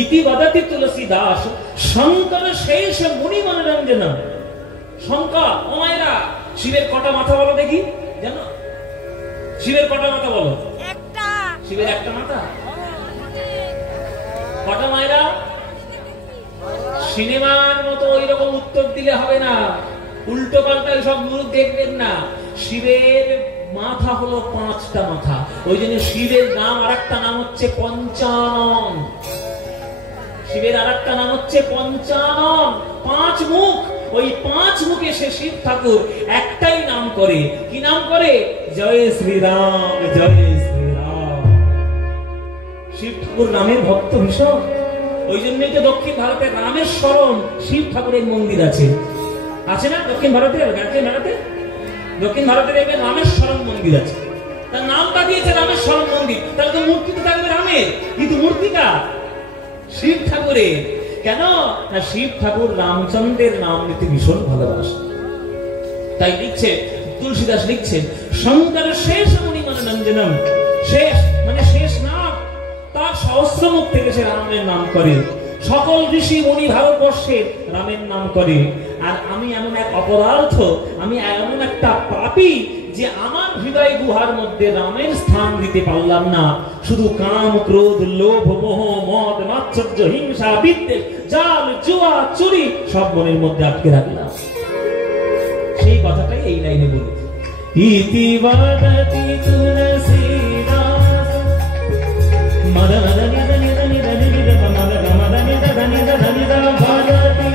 ইতি বদতি তুলসীদাস শঙ্কর শেষ মুনি মনোরঞ্জন। শঙ্কর, ও মায়েরা, শিবের কটা মাথা বলো দেখি, জানো? শিবের কটা মাথা বলো? একটা। শিবের একটা মাথা? কটা মায়েরা? সিনেমার মতো ওই রকম উত্তর দিলে হবে না, উল্টো পাল্টা সব মুখ দেখবেন না। শিবের মাথা হলো 5টা মাথা। ওই জন্য শিবের নাম আরেকটা নাম হচ্ছে পঞ্চানন। শিবের আরেকটা নাম হচ্ছে পঞ্চানন, 5 মুখ। ওই 5 মুখে সে শিব ঠাকুর একটাই নাম করে। কি নাম করে? জয় শ্রীরাম, জয় শ্রীরাম। শিব ঠাকুর নামের ভক্ত ভীষণ। ওই জন্যই তো দক্ষিণ ভারতে রামেশ্বরম শিব ঠাকুরের মন্দির আছে, আছে না? দক্ষিণ ভারতে, দক্ষিণ ভারতে দেখবেন রামেশ্বরম মন্দির আছে। তার নামটা দিয়েছে রামেশ্বরম মন্দির। তাহলে তো মূর্তি তো থাকবে রামের, কিন্তু মূর্তিটা শিব ঠাকুরের। কেন না? শিব ঠাকুর রামচন্দ্রের নাম নিতে ভীষণ ভালোবাসে। তাই লিখছে তুলসীদাস, লিখছেন শঙ্কর শেষ মুনি মনোরঞ্জনম। শেষ মানে শেষ নাম, তার সহস্র মুখ থেকে সে রামের নাম করে। সকল ঋষি মুনি ভারতবর্ষের রামের নাম করে। আর আমি এমন এক অপরাধ, আমি এমন একটা পাপী যে আমার হৃদয় গুহার মধ্যে রামের স্থান দিতে পারলাম না। শুধু কাম, ক্রোধ, লোভ, মোহ, মদ, মাৎসর্য, হিংসা, বিদ্বেষ, জাল, জুয়া, চুরি সব মনের মধ্যে আটকে রাখলাম। সেই কথাটাই এই লাইনে বলি। ইতি বদতি তুলসীদাস মদ মদ নিদ নিদ নিদ নিদ মদ মদ নিদ নিদ নিদ বদতি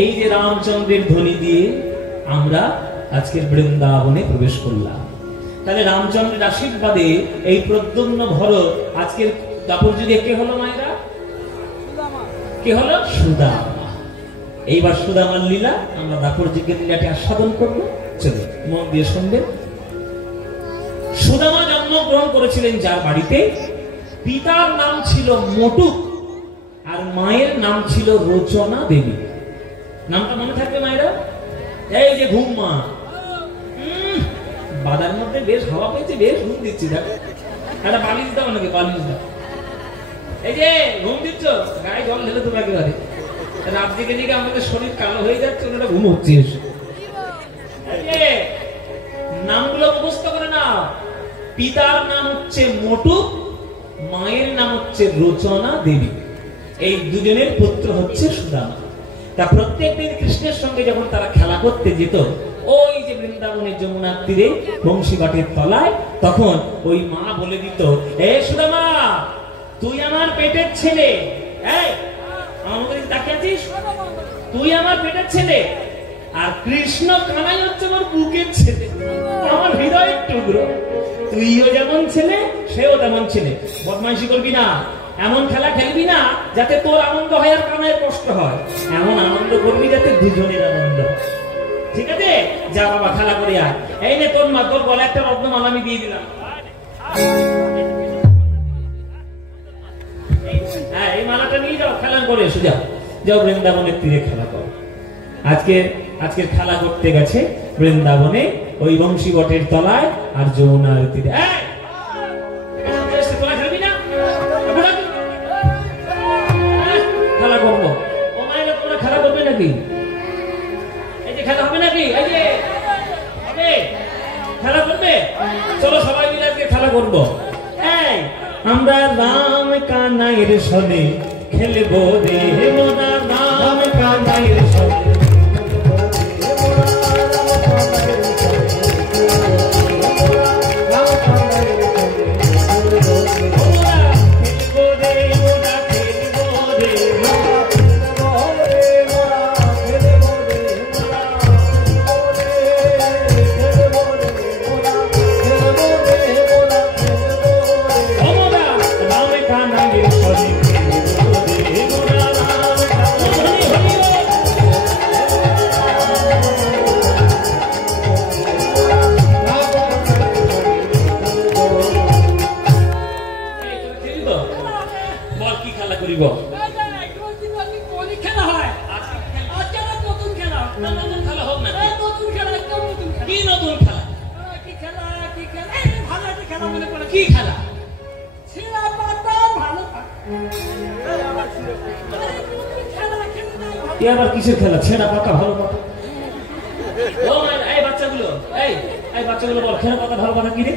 এই যে রামচন্দ্রের ধ্বনি দিয়ে আমরা আজকের বৃন্দাবনে প্রবেশ করলাম। তাহলে রামচন্দ্রের আশীর্বাদে এই প্রদ্যুম্ন ভরত আজকের দাপর যুগে কে হলো মায়েরা? কে হলো? সুদামা। এইবার সুদামার লীলা আমরা দাপর যুগের লীলাটি আস্বাদন করবো। চলো মন দিয়ে শুনবেন। সুদামা জন্মগ্রহণ করেছিলেন যার বাড়িতে, পিতার নাম ছিল মটুক আর মায়ের নাম ছিল রচনা দেবী। নামটা মনে থাকবে মায়েরা? এই যে ঘুম মা, বাদার মধ্যে বেশ হাওয়া পেয়েছে, বেশ ঘুম দিচ্ছি। দেখো একটা বালিশ দাও, নাকি বালিশ দাও। এই যে ঘুম দিচ্ছ, গায়ে জল ঢেলে তো একেবারে রাত দিকে দিকে আমাদের শরীর কালো হয়ে যাচ্ছে, ওটা ঘুম হচ্ছে। নামগুলো মুখস্থ করে নাও। পিতার নাম হচ্ছে মটুক, মায়ের নাম হচ্ছে রচনা দেবী। এই দুজনের পুত্র হচ্ছে সুদামা। তা প্রত্যেকদিন কৃষ্ণের সঙ্গে যখন তারা খেলা করতে যেত ওই যে বৃন্দাবনের যমুনার তীরে বংশীবাটের তলায়, তখন ওই মা বলে দিত, এ সুদামা তুই আমার পেটের ছেলে, এই আমার মধ্যে তাকিয়ে আছিস, তুই আমার পেটের ছেলে, আর কৃষ্ণ কানাই হচ্ছে আমার বুকের ছেলে, আমার হৃদয়ের টুকরো। তুইও যেমন ছেলে সেও তেমন ছেলে। বদমাইশি করবি না, এমন খেলা খেলবি না যাতে তোর আনন্দ হয় আর কানাইয়ের কষ্ট হয়। এমন আনন্দ করবি যাতে দুজনের আনন্দ। ঠিক আছে? যা বাবা খেলা করে আয়। এই নে তোর মা, তোর গলায় একটা রত্নমালা আমি দিয়ে দিলাম। হ্যাঁ, এই মালাটা নিয়ে যাও, খেলা করে এসে যাও। যাও বৃন্দাবনের তীরে খেলা করো। আজকে খেলা করতে গেছে বৃন্দাবনে ওই বংশী বটের তলায় আর যমুনার তীরে। খেলা করবো, ও মায়েরা তোমরা খেলা করবে নাকি? এই যে খেলা হবে নাকি? এই যে হবে খেলা করবে, চলো সবাই মিলে আজকে খেলা করবো। আমরা রাম কানাইয়ের সনে খেলবো রে মোরা, রাম কানাইয়ের সনে আবার কিসের খেলা? ছেঁড়া পাতা ভালো পাতা। এই বাচ্চাগুলো, এই বাচ্চাগুলো বল, ছেঁড়া পাতা ভালো পাতা কি রে?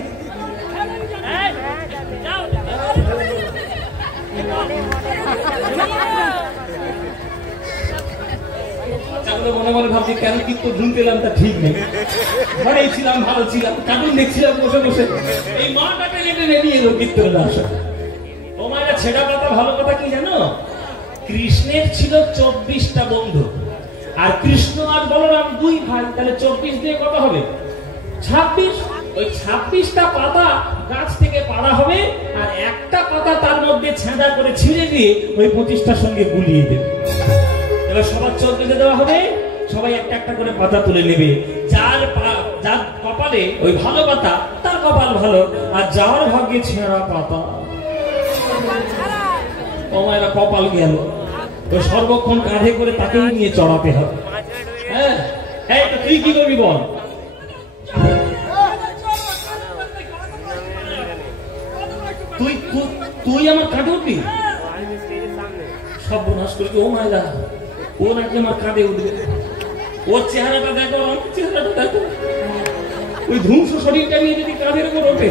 বাচ্চাগুলো মনে মনে ভাবছি কেন কিন্তু ঢুল পেলাম তা ঠিক নেই, ঘরেই ছিলাম, ভালো ছিলাম, কার্টুন দেখছিলাম বসে বসে, এই মাটা টেনে টেনে নিয়ে এলো কীর্তনের আসর। ও মায়েরা ছেঁড়া পাতা ভালো পাতা কি জানো? কৃষ্ণের ছিল 24টা বন্ধু, আর কৃষ্ণ আর বলরাম 2 ভাই, তাহলে 24 দিয়ে কত হবে? 26। ওই 26টা পাতা গাছ থেকে পাড়া হবে, আর একটা পাতা তার মধ্যে ছেঁড়া করে ছিঁড়ে দিয়ে ওই 25টার সঙ্গে গুলিয়ে দেবে। এবার সবার চোখ বেঁধে দেওয়া হবে, সবাই একটা একটা করে পাতা তুলে নেবে। যার কপালে ওই ভালো পাতা তার কপাল ভালো, আর যার ভাগ্যে ছেঁড়া পাতা তোমার কপাল গেল, তো সর্বক্ষণ কাঁধে করে তাকেই নিয়ে চড়াতে হবে। হ্যাঁ, তুই কি করবি বল? তুই আমার কাঁধে উঠবি? সব নাশ করেছি। ও মায়েরা, ও নাকি আমার কাঁধে উঠবে। ওর চেহারাটা দেখো, আমার চেহারাটা দেখো, ওই ধ্বংস শরীরটা নিয়ে যদি কাঁধের উপর ওঠে,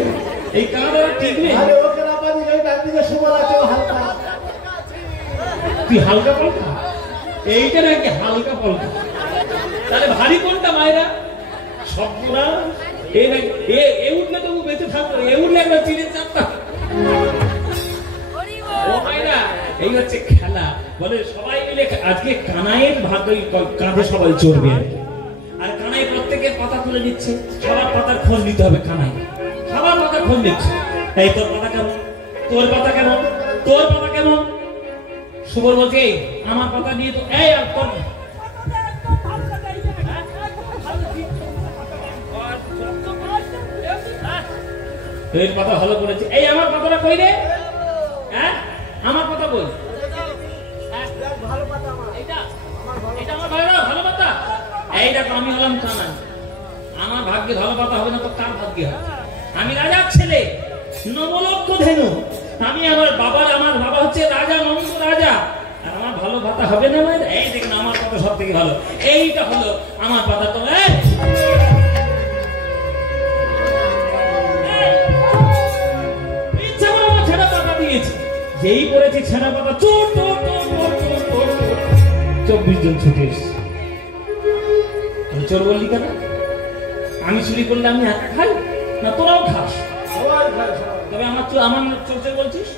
এই কাঁধ আর ঠিক নেই। তুই হালকা পাল্টা, এইটা নাকি হালকা পাল্টা, তাহলে ভারী কোনটা মায়েরা? সবগুলা এ উঠলে তবু বেঁচে থাকতো, এ উঠলে একবার চিনে চাপতাম। ও মায়েরা, এই হচ্ছে খেলা। বলে সবাই মিলে আজকে কানাইয়ের ভাগ্যই কাঁধে সবাই চড়বে, আর কানাই প্রত্যেকের পাতা তুলে নিচ্ছে। সবার পাতার খোঁজ নিতে হবে কানাই, সবার পাতার খোঁজ নিচ্ছে। এই তোর পাতা কেমন, তোর পাতা কেমন, তোর পাতা কেমন? সুবর বলছে আমার পাতা নিয়ে তো এই আর তোর এর পাতা ভালো করেছে। এই আমার পাতাটা কই রে? হ্যাঁ, আমার পাতা কই? এটা আমার ভালো পাতা। এইটা তো আমি হলাম কানাই, আমার ভাগ্যে ভালো পাতা হবে না তো কার ভাগ্যে হবে? আমি রাজার ছেলে, নবলক্ষ ধেনু, আমি আমার বাবা হচ্ছে রাজা, নন্দ রাজা, আর আমার ভালো পাতা হবে না? এই দেখুন আমার পাতা সব থেকে ভালো, এইটা হলো আমার পাতা। তো ইচ্ছা করে আমার ছেঁড়া পাতা দিয়েছি, যেই পড়েছি ছেঁড়া পাতা, 24 জন ছুটে এসছে। চোর বললি কেন? আমি চুরি করলে আমি একা খাই না, তোরাও খাস? তবে আমার চোর বলছিস?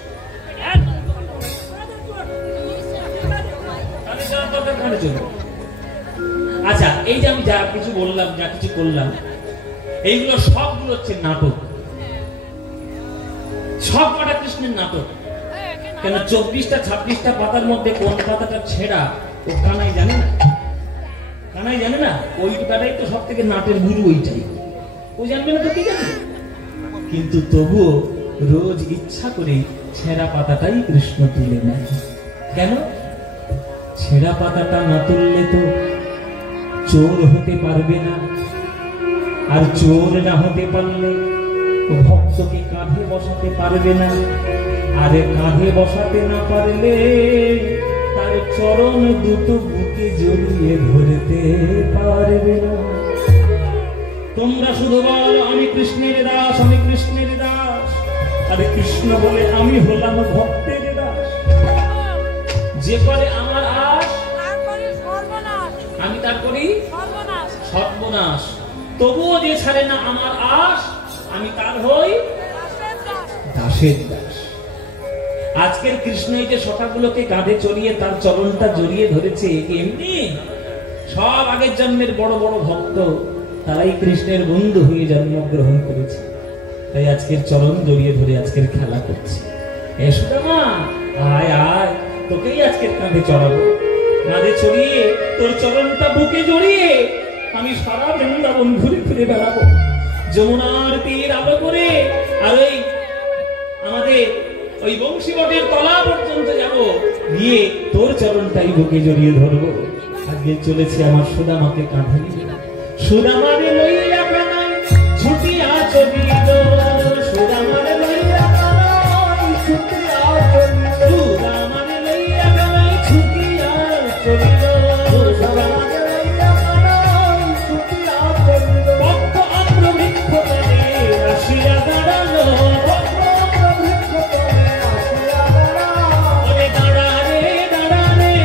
আচ্ছা, এই যে আমি যা কিছু বললাম, যা কিছু করলাম, এইগুলো সবগুলো হচ্ছে নাটক, সব কটা কৃষ্ণের নাটক। কেন 24টা 26টা পাতার মধ্যে কোন পাতাটা ছেঁড়া ও কানাই জানে না? কানাই জানে না? ওইটাই তো সব থেকে নাটের গুরু, ওইটাই ও জানবে না তো কি জানে? কিন্তু তবুও রোজ ইচ্ছা করে ছেঁড়া পাতাটাই কৃষ্ণ তুলে নেয়। কেন? ছেঁড়া পাতাটা না তুললে তো চোর হতে পারবে না, আর চোর না হতে পারলে ভক্তকে কাঁধে বসাতে পারবে না, আর কাঁধে বসাতে না পারলে তার চরণ দুটো বুকে জড়িয়ে ধরতে পারবে না। তোমরা শুধু বল আমি কৃষ্ণের দাস, আমি কৃষ্ণের দাস, আরে কৃষ্ণ বলে আমি হলাম ভক্তের দাস। যে করে আমার আশ আমি তার করি সর্বনাশ, তবুও যে ছাড়ে না আমার আশ আমি তার হই দাসের দাস। আজকের কৃষ্ণ এই যে সখাগুলোকে কাঁধে চড়িয়ে তার চরণটা জড়িয়ে ধরেছে, এমনি সব আগের জন্মের বড় বড় ভক্ত তারাই কৃষ্ণের বন্ধু হয়ে জন্মগ্রহণ করেছে, তাই আজকের চরণ জড়িয়ে ধরে আজকের খেলা করছে। এ সুদামা আয় আয়, তোকেই আজকের কাঁধে চড়াবো, কাঁধে চড়িয়ে তোর চরণটা বুকে জড়িয়ে আমি সারা বৃন্দাবন ঘুরে ঘুরে বেড়াবো, যমুনার তীর আলো করে, আর ওই আমাদের ওই বংশীবটের তলা পর্যন্ত যাবো, গিয়ে তোর চরণটাই বুকে জড়িয়ে ধরবো। আজকে চলেছে আমার সুদামাকে কাঁধে নিয়ে, সুদামারে লইয়া কানাই ছুটিয়া চলিল, সুদামারে লইয়া কানাই ছুটিয়া চলিল, সুদামারে লইয়া কানাই ছুটিয়া চলিল, সুদামারে লইয়া কানাই ছুটিয়া চলিল, ভক্ত আম্র বৃক্ষ তলে আসিয়া দাঁড়ালো, ভক্ত আম্র বৃক্ষ তলে আসিয়া দাঁড়ালো, ওরে দাঁড়া রে দাঁড়া রে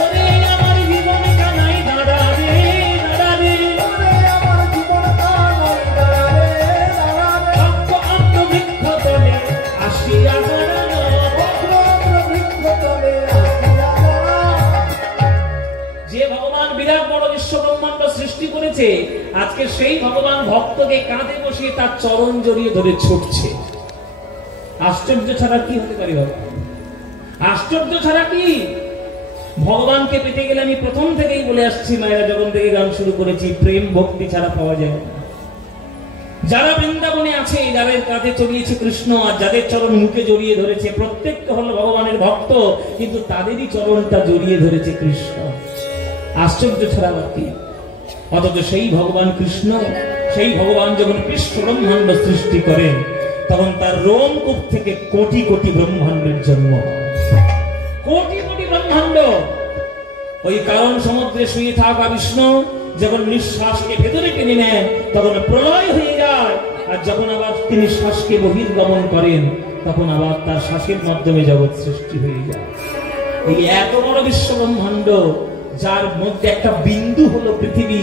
ওরে আমার জীবন কানাই দাঁড়া রে দাঁড়া রে, ওরে আমার জীবন কানাই দাঁড়া রে দাঁড়া রে, ভক্ত আম্র বৃক্ষ তলে আসিয়া দাঁড়ালো, ভক্ত আম্র বৃক্ষ তলে আসিয়া দাঁড়ালো। যে ভগবান বিরাট বড় বিশ্ব ব্রহ্মাণ্ড সৃষ্টি করেছে, আজকে সেই ভগবান ভক্তকে কাঁধে বসিয়ে তার চরণ জড়িয়ে ধরে ছুটছে। আশ্চর্য ছাড়া কি হতে পারে বাবা? আশ্চর্য ছাড়া কি? ভগবানকে পেতে গেলে আমি প্রথম থেকেই বলে আসছি, মায়েরা যখন থেকে গান শুরু করেছি, প্রেম ভক্তি ছাড়া পাওয়া যায় না। যারা বৃন্দাবনে আছে, যাদের কাঁধে চড়িয়েছে কৃষ্ণ, আর যাদের চরণ মুখে জড়িয়ে ধরেছে, প্রত্যেককে হলো ভগবানের ভক্ত, কিন্তু তাদেরই চরণটা জড়িয়ে ধরেছে কৃষ্ণ। আশ্চর্য ছাড়া কি? অথচ সেই ভগবান কৃষ্ণ, সেই ভগবান যখন বিশ্ব ব্রহ্মাণ্ড সৃষ্টি করেন, তখন তার রোমকূপ থেকে কোটি কোটি ব্রহ্মাণ্ডের জন্ম হয়। কোটি কোটি ব্রহ্মাণ্ড। ওই কারণ সমুদ্রে শুয়ে থাকা বিষ্ণু যখন নিঃশ্বাসকে ভেতরে টেনে নেন, তখন প্রলয় হয়ে যায়, আর যখন আবার তিনি শ্বাসকে বহির্গমন করেন, তখন আবার তার শ্বাসের মাধ্যমে জগৎ সৃষ্টি হয়ে যায়। এই এত বড় বিশ্ব ব্রহ্মাণ্ড, যার মধ্যে একটা বিন্দু হলো পৃথিবী,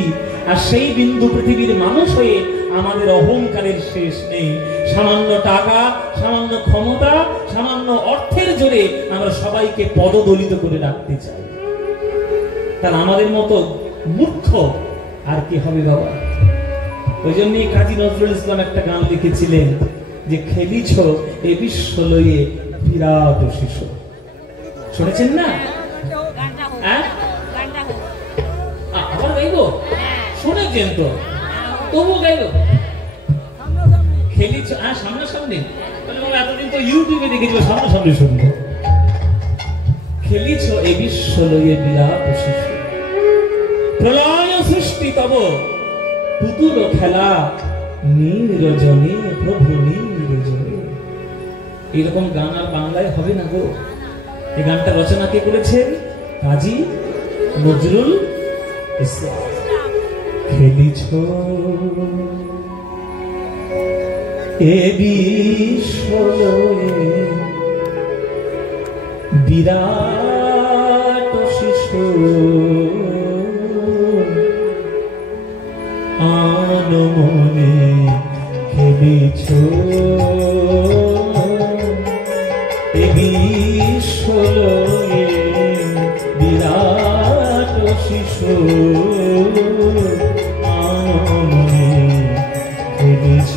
আর সেই বিন্দু পৃথিবীর মানুষ হয়ে আমাদের অহংকারের শেষ নেই। সামান্য টাকা, সামান্য ক্ষমতা, সামান্য অর্থের জোরে আমরা সবাইকে পদদলিত করে রাখতে চাই। তার আমাদের মতো মূর্খ আর কি হবে বাবা? ওই জন্যই কাজী নজরুল ইসলাম একটা গান লিখেছিলেন যে খেলিছ এ বিশ্ব লইয়ে বিরাট শিশু। শুনেছেন না? আবার গাইবো? শুনেছেন তো, তবুও গাইবো। খেলিছ সামনাসামনি, এতদিন তো ইউটিউবে দেখেছিল, সামনাসামনি শুনবো। খেলিছ এ বিশ্ব লইয়ে বিরাট শিশু, প্রলয় সৃষ্টি তব পুতুল খেলা নিরজনে প্রভু নিরজনে। এইরকম গান আর বাংলায় হবে না গো। এই গানটা রচনা কে করেছেন? কাজী নজরুল ইসলাম। খেলিছ এ বিশ্ব লইয়ে বিরাট শিশু, আনমনে খেলিছ এ বিশ্ব লইয়ে বিরাট শিশু, আনমনে খেলিছ।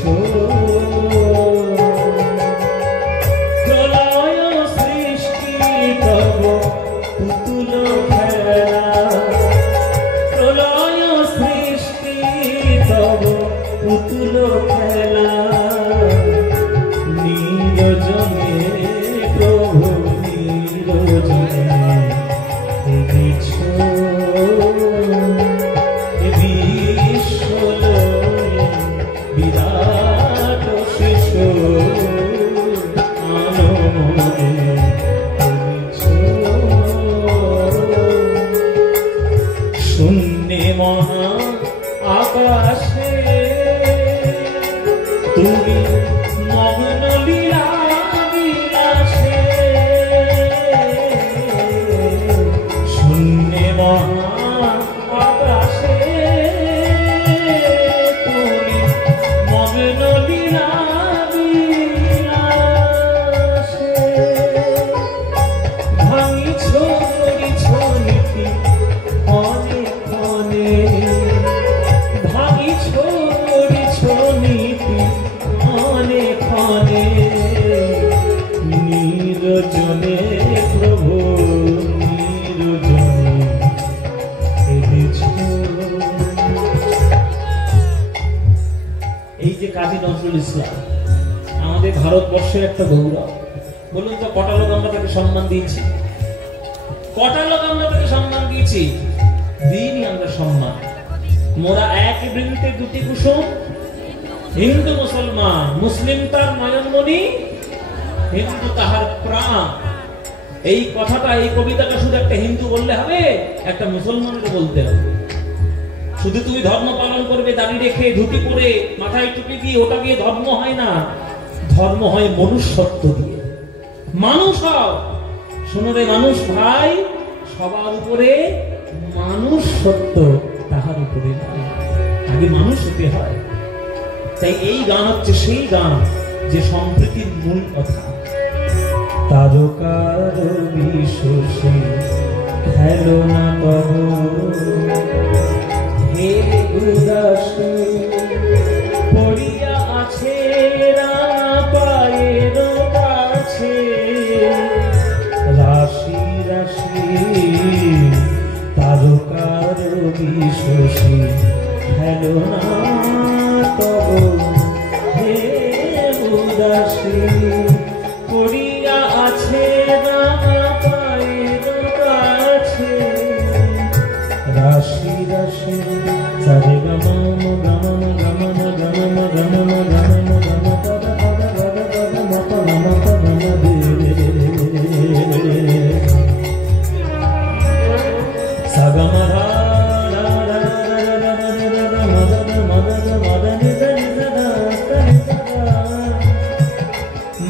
প্রলয় সৃষ্টি তব পুতুল খেলা, প্রলয় সৃষ্টি তব পুতুল খেলা, নিরজনে প্রভু নিরজনে। মহা আকাশে তুমি মগ্ন লীলা বিলাসে ভাঙিছ করিছ নীতি অনেক ক্ষণে ভাঙিছ করিছ নীতি অনেক ক্ষণে নিরজনে প্রভু নিরজনে এসেছ। এই যে কাজী নজরুল ইসলাম আমাদের ভারতবর্ষের একটা গৌরব। বলুন তো কটা লোক আমরা তাকে সম্মান দিয়েছি? কটা লোক আমরা তাকে সম্মান দিয়েছি? দিইনি আমরা সম্মান। মোরা এক বৃন্তে দুটি কুসুম, হিন্দু মুসলমান, মুসলিম তার নয়নমণি, হিন্দু তাহার প্রাণ। এই কথাটা, এই কবিতাটা শুধু একটা হিন্দু বললে হবে? একটা মুসলমানকে বলতে হবে। শুধু তুমি ধর্ম পালন করবে দাড়ি রেখে, ধুতি পরে, মাথায় টুপি দিয়ে, ওটা দিয়ে ধর্ম হয় না। ধর্ম হয় মনুষ্যত্ব দিয়ে। মানুষ হও। শোনো রে মানুষ ভাই, সবার উপরে মানুষ সত্য, তাহার উপরে আগে মানুষ হতে হয়। তাই এই গান হচ্ছে সেই গান যে সম্প্রীতির মূল কথা। তারকার বিশ্বসী খেলো না তব হে উদাসী পড়িয়া আছে পায়ের কাছে রাশি রাশি তারকার বিশ্বসী খেলো না তব হে উদাসী পড়িয়া আছে পায়ের কাছে রাশি রাশি সারে গমন গমন গমন গমন গমন গমন গম পদ পদ পদ পদ মপ মপ মম সাগমরা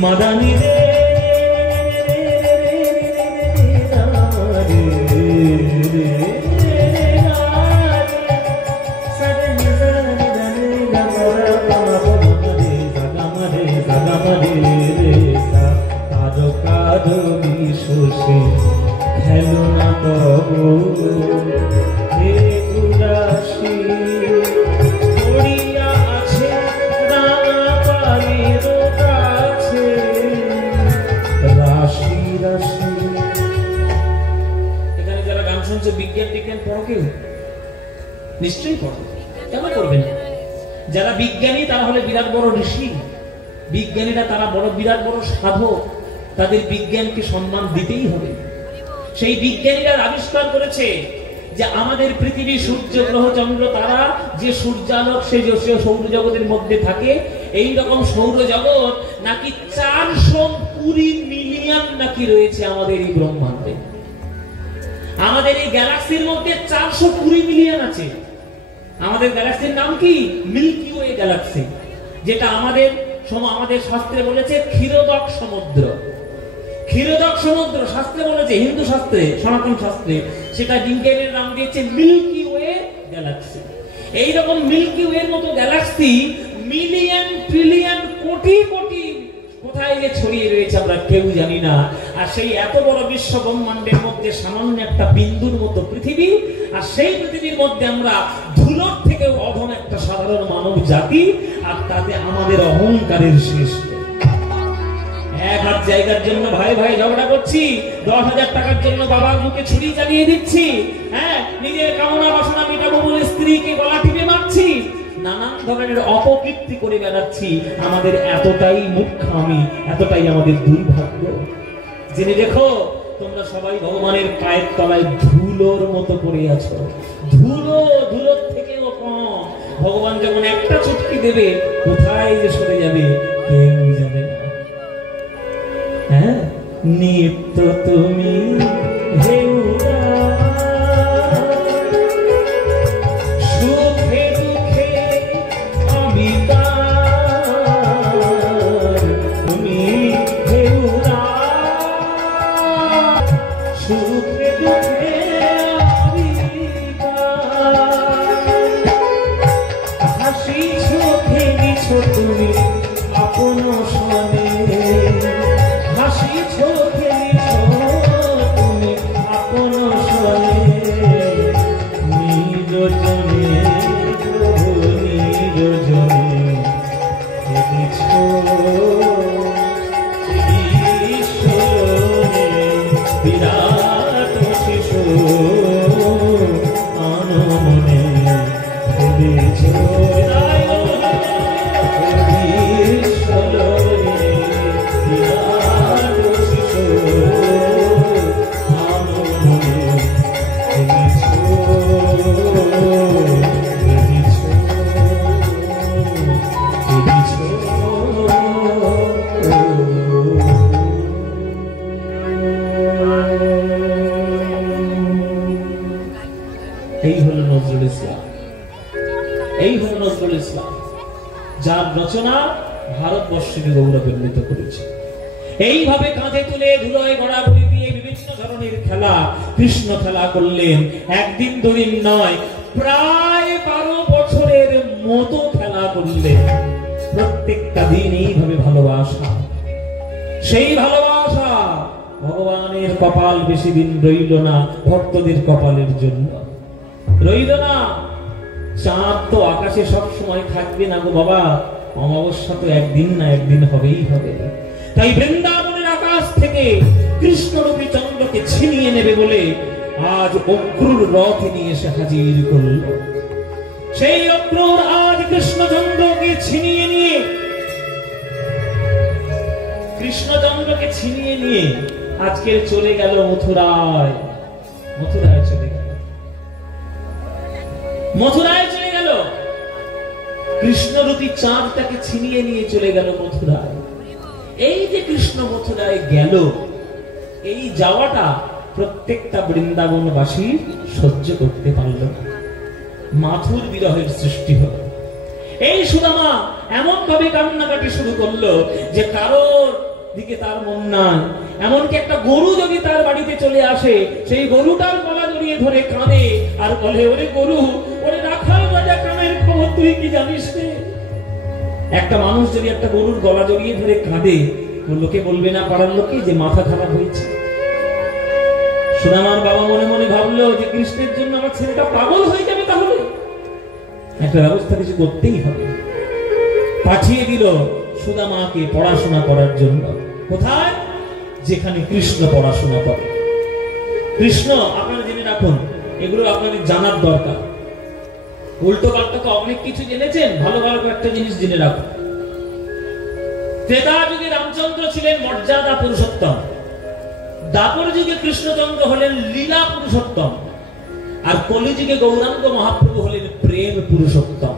মদনি রে খেলো না তব হে উদাসী পড়িয়া আছে পায়ের কাছে রাশি রাশি। এখানে যারা গান শুনছে বিজ্ঞান টিজ্ঞান পড়ো কেউ? নিশ্চয়ই পড়ো। কেন করবেন? যারা বিজ্ঞানী তারা হলে বিরাট বড় ঋষি। বিজ্ঞানীরা তারা বড় বিরাট বড় সাধক। তাদের বিজ্ঞানকে সম্মান দিতেই হবে। সেই বিজ্ঞানীরা আবিষ্কার করেছে যে আমাদের পৃথিবী, সূর্য, গ্রহ, চন্দ্র, তারা যে সূর্যালোক সে সৌরজগতের মধ্যে থাকে, এই রকম সৌরজগৎ নাকি 420 মিলিয়ন নাকি রয়েছে আমাদের এই ব্রহ্মাণ্ডে। আমাদের এই গ্যালাক্সির মধ্যে 420 মিলিয়ন আছে। আমাদের গ্যালাক্সির নাম কি? মিল্কি ওয়ে গ্যালাক্সি, যেটা আমাদের শাস্ত্রে বলেছে ক্ষীরোদক সমুদ্র। ক্ষীরোদক সমুদ্র শাস্ত্রে বলেছে, হিন্দু শাস্ত্রে, সনাতন শাস্ত্রে সেটা বিজ্ঞানের নাম দিয়েছে মিল্কি ওয়ে গ্যালাক্সি। এইরকম মিল্কি ওয়ের মতো Galaxy million trillion crore crore কোথায় যে ছড়িয়ে রয়েছে আমরা কেউ জানি না। আর সেই এত বড় বিশ্ব ব্রহ্মাণ্ডের মধ্যে সামান্য একটা বিন্দুর মতো পৃথিবী, আর সেই পৃথিবীর মধ্যে আমরা ধুলোর থেকেও অধম একটা সাধারণ মানব জাতি, আর তাতে আমাদের অহংকারের শেষ। এক হাত জায়গার জন্য ভাই ভাই ঝগড়া করছি, 10,000 টাকার জন্য বাবার মুখে ছুরি চালিয়ে দিচ্ছি, হ্যাঁ, নিজের কামনা বাসনা মেটাবো বলে স্ত্রীকে গলা টিপে মারছি, নানান ধরনের অপকীর্তি করে বেড়াচ্ছি। আমাদের এতটাই মূর্খামি, এতটাই আমাদের দুর্ভাগ্য। জেনে দেখো, তোমরা সবাই ভগবানের পায়ের তলায় ধুলোর মতো পড়ে আছো। ধুলোর থেকেও কম। ভগবান যখন একটা চুটকি দেবে, কোথায় যে সরে যাবে কেউ জানে না। হ্যাঁ, নিত্য তুমি হে সুখে দুঃখে আমি তুমি হে সুখে দুঃখে আমি তুমি আপন সনে, হাসিছ খেলিছ তুমি আপন সনে, নিজ জনে নিজ জনে খেলিছ ঈশ্বরে বিরাট শিশু আনমনে খেলিছ এই হলো নজরুল ইসলাম, এই হলো নজরুল ইসলাম, যার রচনা ভারতবর্ষকে গৌরবান্বিত করেছে। এইভাবে কাঁধে তুলে ধুলোয় গড়াগড়ি দিয়ে বিভিন্ন ধরনের খেলা কৃষ্ণ খেলা করলেন। একদিন দুদিন নয়, প্রায় 12 বছরের মতো খেলা করলেন। প্রত্যেকটা দিন এইভাবে ভালোবাসা, সেই ভালোবাসা ভগবানের কপাল বেশি দিন রইল না, ভক্তদের কপালের জন্য রইল না। চাঁদ তো আকাশে সব সময় থাকবে না গো বাবা, অমাবস্যা তো একদিন না একদিন হবেই হবে। তাই বৃন্দাবনের আকাশ থেকে কৃষ্ণরূপী চন্দ্রকে ছিনিয়ে নেবে বলে আজ অক্রুর রথ নিয়ে এসে হাজির করল। সেই অক্রুর আজ কৃষ্ণচন্দ্রকে ছিনিয়ে নিয়ে, কৃষ্ণচন্দ্রকে ছিনিয়ে নিয়ে আজকে চলে গেল মথুরায়। মথুরায় চলে গেল, মথুরায় চলে গেল। কৃষ্ণরূপী চাঁদটাকে ছিনিয়ে নিয়ে চলে গেল মথুরায়। এই যে কৃষ্ণ মথুরায় গেল, এই যাওয়াটা প্রত্যেকটা বৃন্দাবনবাসী সহ্য করতে পারল না। মাথুর বিরহের সৃষ্টি হলো। এই সুদামা এমন ভাবে কান্নাকাটি শুরু করলো যে কারোর দিকে তার মন নাই। এমনকি একটা গরু যদি তার বাড়িতে চলে আসে, সেই গরুটার গলা জড়িয়ে ধরে কাঁদে আর বলে, ওরে গরু, ওরে রাখাল রাজা কানের খবর তুই কি জানিস রে? একটা মানুষ যদি একটা গরুর গলা জড়িয়ে ধরে কাঁদে, লোকে বলবে না পাড়ার লোকে যে মাথা খারাপ হয়েছে? সুদামার বাবা মনে মনে ভাবলো যে কৃষ্ণের জন্য আমার ছেলেটা পাগল হয়ে যাবে, তাহলে একটা ব্যবস্থা কিছু করতেই হবে। পাঠিয়ে দিল সুদামাকে পড়াশোনা করার জন্য। কোথায়? যেখানে কৃষ্ণ পড়াশোনা করে। কৃষ্ণ, আপনারা জেনে রাখুন, এগুলো আপনাদের জানার দরকার। উল্টো পাল্টা তো অনেক কিছু জেনেছেন, ভালো ভালো একটা জিনিস জেনে রাখুন। ত্রেতা যুগে রামচন্দ্র ছিলেন মর্যাদা পুরুষোত্তম, দাপর যুগে কৃষ্ণচন্দ্র হলেন লীলা পুরুষোত্তম, আর কলিযুগে গৌরাঙ্গ মহাপ্রভু হলেন প্রেম পুরুষোত্তম।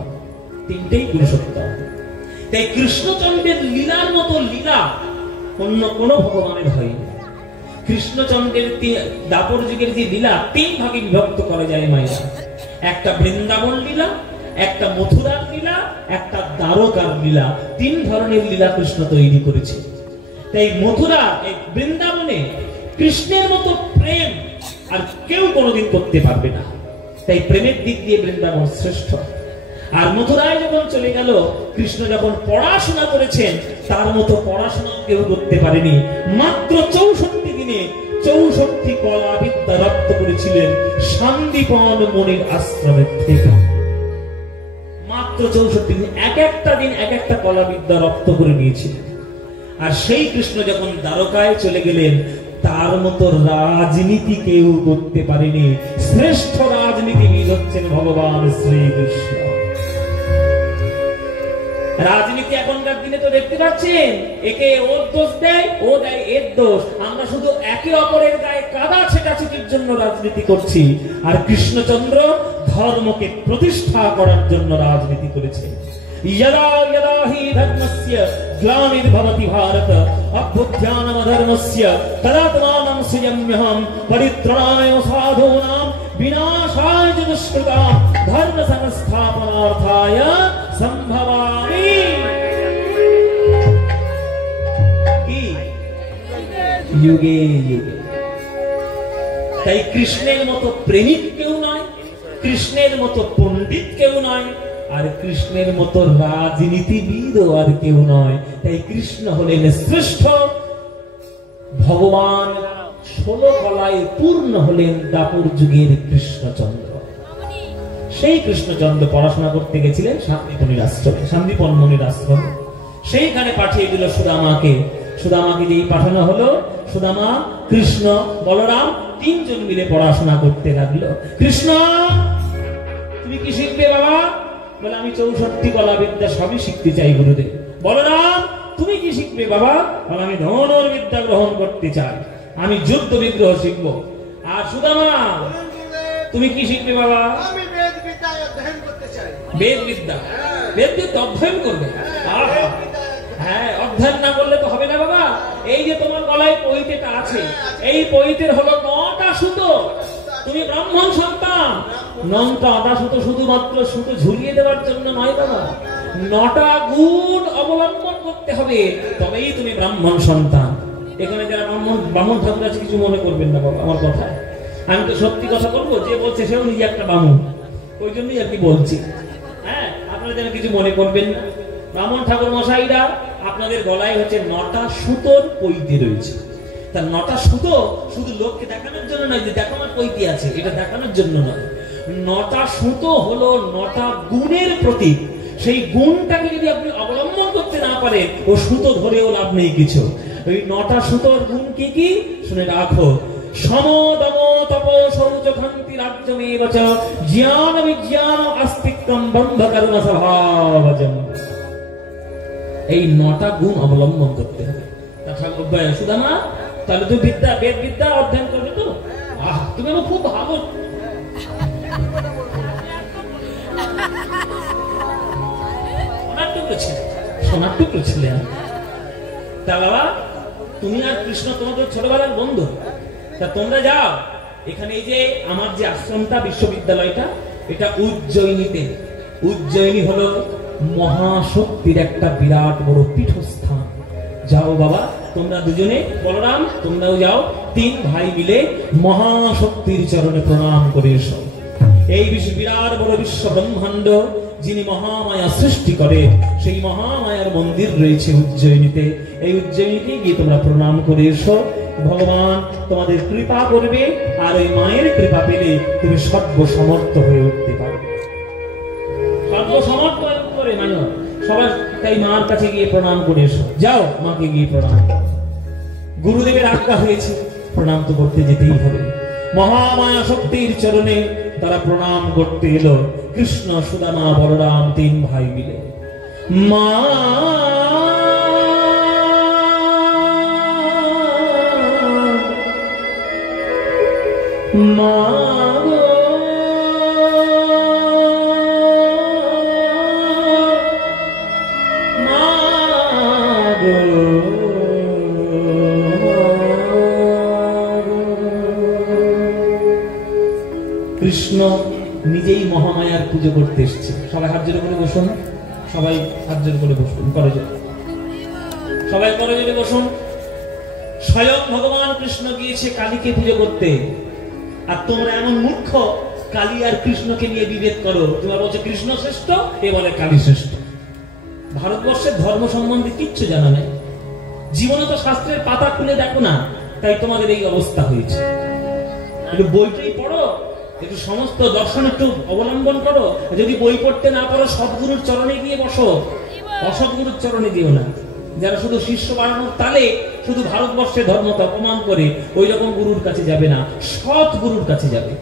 তিনটেই পুরুষোত্তম। তাই কৃষ্ণচন্দ্রের লীলার মতো লীলা অন্য কোন ভগবানের হয়নি। কৃষ্ণচন্দ্রের দাপর যুগের যে লীলা 3 ভাগে বিভক্ত করা যায় মায়েরা। একটা বৃন্দাবন লীলা, একটা মথুরার লীলা, একটা দ্বারকার লীলা। 3 ধরনের লীলা কৃষ্ণ তৈরি করেছে। তাই মথুরা, এই বৃন্দাবনে কৃষ্ণের মতো প্রেম আর কেউ কোনোদিন করতে পারবে না। তাই প্রেমের দিক দিয়ে বৃন্দাবন শ্রেষ্ঠ। আর মথুরায় যখন চলে গেল, কৃষ্ণ যখন পড়াশোনা করেছেন, তার মতো পড়াশোনা কেউ করতে পারেনি। মাত্র 64 দিনে 64টি কলা বিদ্যা রপ্ত করেছিলেন শান্তিপন মুনির আশ্রমের থেকে। মাত্র 64 দিন, এক একটা দিন এক একটা কলা বিদ্যা রপ্ত করে নিয়েছিলেন। আর সেই কৃষ্ণ যখন দ্বারকায় চলে গেলেন, তার মতো রাজনীতি কেউ করতে পারেনি। শ্রেষ্ঠ রাজনীতিবিদ হচ্ছেন ভগবান শ্রীকৃষ্ণ। রাজনীতি এখনকার দিনে তো দেখতে পাচ্ছেন, একে ওর দোষ দেয়, ও দেয় এর দোষ। আমরা শুধু একে অপরের গায়ে কাদা ছেটাছেটির জন্য রাজনীতি করছি। আর কৃষ্ণচন্দ্র ধর্মকে প্রতিষ্ঠা করার জন্য রাজনীতি করেছে। यदा यदा हि धर्मस्य ग्लानिर्भवति भारत अभ्युत्थानमधर्मस्य तदात्मानं सृजाम्यहं परित्राणाय साधूनां विनाशाय च दुष्कृतां धर्म संस्थापनार्थाय संभवामि। युगे युगे। তাই কৃষ্ণের মতো প্রেমিক কেউ নয়, কৃষ্ণের মতো পণ্ডিত কেউ নয়, আর কৃষ্ণের মতো রাজনীতিবিদও আর কেউ নয়। তাই কৃষ্ণ হলেন শ্রেষ্ঠ। ভগবান 16 কলায় পূর্ণ হলেন দাপর যুগের কৃষ্ণচন্দ্র। সেই কৃষ্ণচন্দ্র পড়াশোনা করতে গেছিলেন শান্তিপনির আশ্রমে, শান্তিপন মুনির আশ্রমে। সেইখানে পাঠিয়ে দিল সুদামাকে। সুদামাকে যেই পাঠানো হলো, সুদামা, কৃষ্ণ, বলরাম তিনজন মিলে পড়াশোনা করতে লাগলো। কৃষ্ণ, তুমি কি শিখবে বাবা? বলে, আমি 64 কলা বিদ্যা সবই শিখতে চাই গুরুদেব। বলরাম, তুমি কি শিখবে বাবা? বলে, আমি ধনুর্বিদ্যা গ্রহণ করতে চাই, আমি যুদ্ধ বিগ্রহ শিখবো। আর সুদামা, তুমি কি শিখবে বাবা? আমি বেদ বিদ্যা অধ্যয়ন করতে চাই। বেদ বিদ্যা? বেদ বিদ্যা অধ্যয়ন করবে? হ্যাঁ, অধ্যয়ন না করলে তো হবে না বাবা। এই যে তোমার গলায় পৈতেটা আছে, এই পৈতের হলো 9টা সুতো। তুমি ব্রাহ্মণ সন্তান। 9টা সুতো শুধুমাত্র সুতো ঝুলিয়ে দেওয়ার জন্য নয় বাবা, 9টা গুণ অবলম্বন করতে হবে, তবেই তুমি ব্রাহ্মণ সন্তান। এখানে যারা ব্রাহ্মণ ঠাকুর আছে কিছু মনে করবেন না বাবা আমার কথায়। আমি তো সত্যি কথা বলবো, যে বলছে সেও নিজে একটা ব্রাহ্মণ, ওই জন্যই আর কি বলছি। হ্যাঁ, আপনারা যেন কিছু মনে করবেন না। ব্রাহ্মণ ঠাকুর মশাইরা, আপনাদের গলায় হচ্ছে 9টা সুতোর পৈতে রয়েছে। তার 9টা সুতো শুধু লোককে দেখানোর জন্য নয় যে দেখো আমার পৈতে আছে, এটা দেখানোর জন্য নয়। 9টা সুতো হলো 9টা গুণের প্রতীক। সেই গুণটাকে যদি আপনি অবলম্বন করতে না পারেন, ও সুতো ধরেও লাভ নেই কিছু। ওই 9টা সুতোর গুণ কি কি শুনে রাখো। সম দম তপ শৌচ ক্ষান্তি রাজ্যমেব চ জ্ঞান বিজ্ঞান আস্তিক্যম ব্রহ্ম করুণা স্বভাবজম। এই 9টা গুণ অবলম্বন করতে হবে। সুদামা, তাহলে তুমি বেদ বিদ্যা অধ্যয়ন করবে তো? তুমি আমার খুব ভালো সোনার টুকরো ছিলে। তা বাবা, তুমি আর কৃষ্ণ তোমাদের ছোটবেলার বন্ধু। তা তোমরা যাও, এখানে এই যে আমার যে আশ্রমটা, বিশ্ববিদ্যালয়টা, এটা উজ্জয়িনীতে। উজ্জয়িনী হলো মহাশক্তির একটা বিরাট বড় পীঠস্থান। যাও বাবা, তোমরা দুজনে, বলরাম তোমরাও যাও, 3 ভাই মিলে মহাশক্তির চরণে প্রণাম করে এসো। এই বিরাট বড় বিশ্ব ব্রহ্মাণ্ড যিনি মহামায়া সৃষ্টি করে, সেই মহামায়ার মন্দির রয়েছে উজ্জয়িনীতে। এই উজ্জয়িনীতে গিয়ে তোমরা প্রণাম করে এসো। ভগবান তোমাদের কৃপা করবে, আর ওই মায়ের কৃপা পেলে তুমি সর্বসমর্থ হয়ে উঠতে পারবে। সর্বসমর্থ করে মানো সবাই। তাই মার কাছে গিয়ে প্রণাম করে এসো। যাও, মাকে গিয়ে প্রণাম। গুরুদেবের আজ্ঞা হয়েছে, প্রণাম তো করতে যেতেই হবে। মহামায়া শক্তির চরণে তারা প্রণাম করতে এলো। কৃষ্ণ, সুদামা, বলরাম 3 ভাই মিলে। মা মা কৃষ্ণ নিজেই মহামায়ার পুজো করতে এসেছে। সবাই হাত জোড়ে করে বসুন, সবাই হাত জোড়ে করে বসুন, সবাই করজোড়ে বসুন। স্বয়ং ভগবান কৃষ্ণ গিয়েছে কালীকে পুজো করতে, আর তোমরা এমন মূর্খ কালী আর কৃষ্ণকে নিয়ে বিভেদ করো। তোমরা বলছো কৃষ্ণ শ্রেষ্ঠ, এ বলে কালী শ্রেষ্ঠ। ভারতবর্ষের ধর্ম সম্বন্ধে কিচ্ছু জানা নেই, জীবনে তো শাস্ত্রের পাতা খুলে দেখো না, তাই তোমাদের এই অবস্থা হয়েছে। একটু বইটাই পড়ো, একটু সমস্ত দর্শন একটু অবলম্বন করো। যদি বই পড়তে না পারো, সদ্গুরুর চরণে গিয়ে বসো, অসৎগুরুর চরণে দিও না। যারা শুধু শিষ্য বানানোর তালে শুধু ভারতবর্ষের ধর্মকে অপমান করে, ওই রকম গুরুর কাছে যাবে না, সৎ গুরুর কাছে যাবে।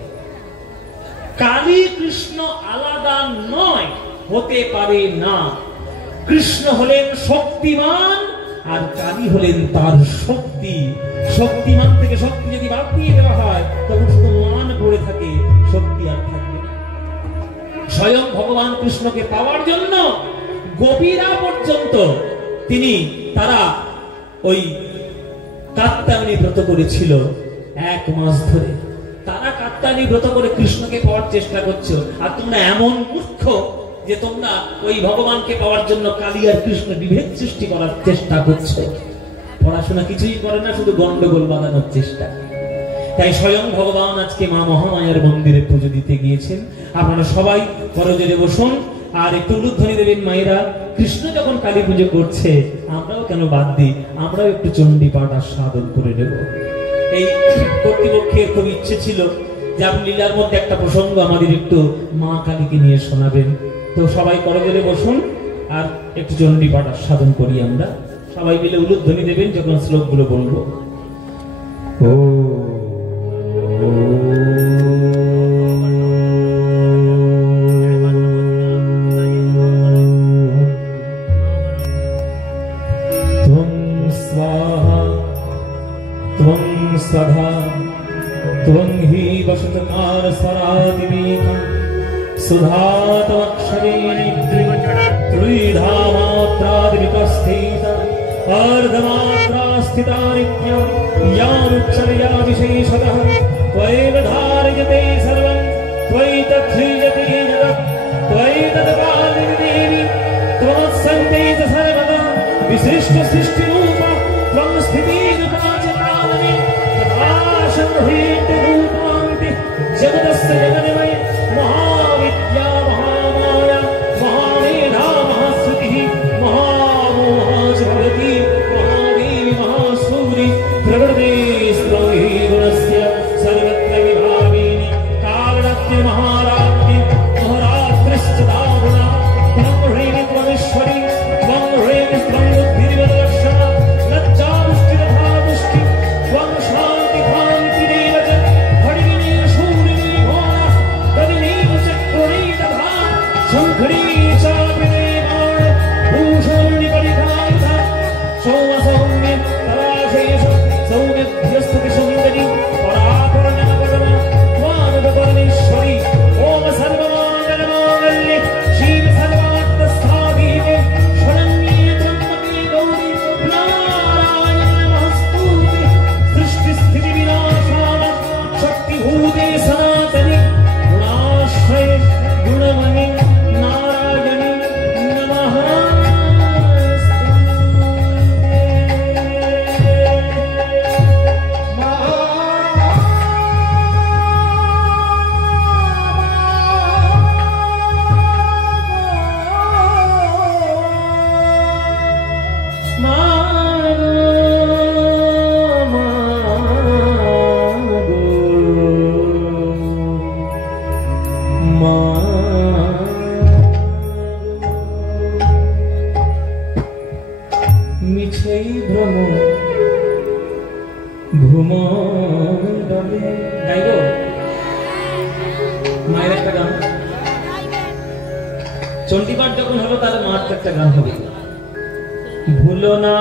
কালী কৃষ্ণ আলাদা নয়, হতে পারে না। কৃষ্ণ হলেন শক্তিমান, আর কালী হলেন তার শক্তি। শক্তিমান থেকে শক্তি যদি বাদ দিয়ে দেওয়া হয়, তখন শুধু মান পড়ে থাকে, শক্তি আর থাকবে না। স্বয়ং ভগবান কৃষ্ণকে পাওয়ার জন্য গোপীরা পর্যন্ত তারা ওই কাত্যায়নী ব্রত করেছিল 1 মাস ধরে। তারা কাত্যায়নী ব্রত করে কৃষ্ণকে পাওয়ার চেষ্টা করছো, আর তোমরা এমন মূর্খ যে তোমরা ওই ভগবানকে পাওয়ার জন্য কালী আর কৃষ্ণ বিভেদ সৃষ্টি করার চেষ্টা করছো। পড়াশোনা কিছুই করে না, শুধু গন্ডগোল বাঁধানোর চেষ্টা। তাই স্বয়ং ভগবান আজকে মা মহামায়ার মন্দিরে পুজো দিতে গিয়েছেন। আপনারা সবাই করজোড়ে বসুন। আর একটু উলুধ্বনি দেবেন মায়েরা। কৃষ্ণ যখন কালী পুজো করছে, আমরাও কেন বাদ দিই, আমরাও একটু চণ্ডী পাঠ আস্বাদন করে নেব। এই কর্তৃপক্ষের খুব ইচ্ছে ছিল যে আপনি লীলার মধ্যে একটা প্রসঙ্গ আমাদের একটু মা কালীকে নিয়ে শোনাবেন। তো সবাই করজোড়ে বসুন আর একটু চণ্ডী পাঠ আস্বাদন করি আমরা। সবাই মিলে উলুধ্বনি দেবেন যখন শ্লোকগুলো বলবো। ও स्वधा त्वं हि वसन्तकालस्वरादिवीथं सुधातमक्षरेण त्रिधा मात्रादिविपस्थिता अर्धमात्रा स्थिता नित्यं यामुच्चर्या विशेषतः त्वयैव धारयते सर्वं त्वयि तद्ध्रियते जगत् त्वयि तत्पालयति देवी त्वमत्सन्ते च सर्वदा विशिष्टसृष्टिरूपा त्वं स्थितिरूपा च पावने रूपान्ति जगदस्य जगन्मय महाविद्या महामाया महामेधा महाश्रुतिः महामोहा च भगवती महादेवी महासूरि प्रकृते स्त्वयि गुणस्य सर्वत्र विभाविनी कालरात्रि महारात्रि महारात्रिश्च दारुणा त्वं ह्रीं त्वमीश्वरी त्वं ह्रीं त्वं बुद्धिर्वदलक्षणा लज्जा दृष्टि तथा दृष्टि त्वं शान्ति भान्तिरेव च भडिनी शूलिनी घोरा गदिनी चक्रुणी तथा शङ्खरी चापि देवाण भूषणी परिधारिता सोमसौम्य तराशेष सौम्यभ्यस्तुति सुन्दरी परापरजनपरमा त्वानुपरमेश्वरी ओम सर्वमाङ्गलमाङ्गल्ये शिव सर्वार्थसाधिके शरण्ये त्र्यम्बके गौरी नारायणी नमस्तुते सृष्टिस्थिति विनाशाय शक्तिभूते सनातने गुणाश्रये गुणमये नारायणी মিছেই ভ্রম ভূমণ্ডলে গাইব মায়ের একটা গান। চণ্ডীপাঠ যখন হলো তার মার একটা গান হবে, ভুলো না।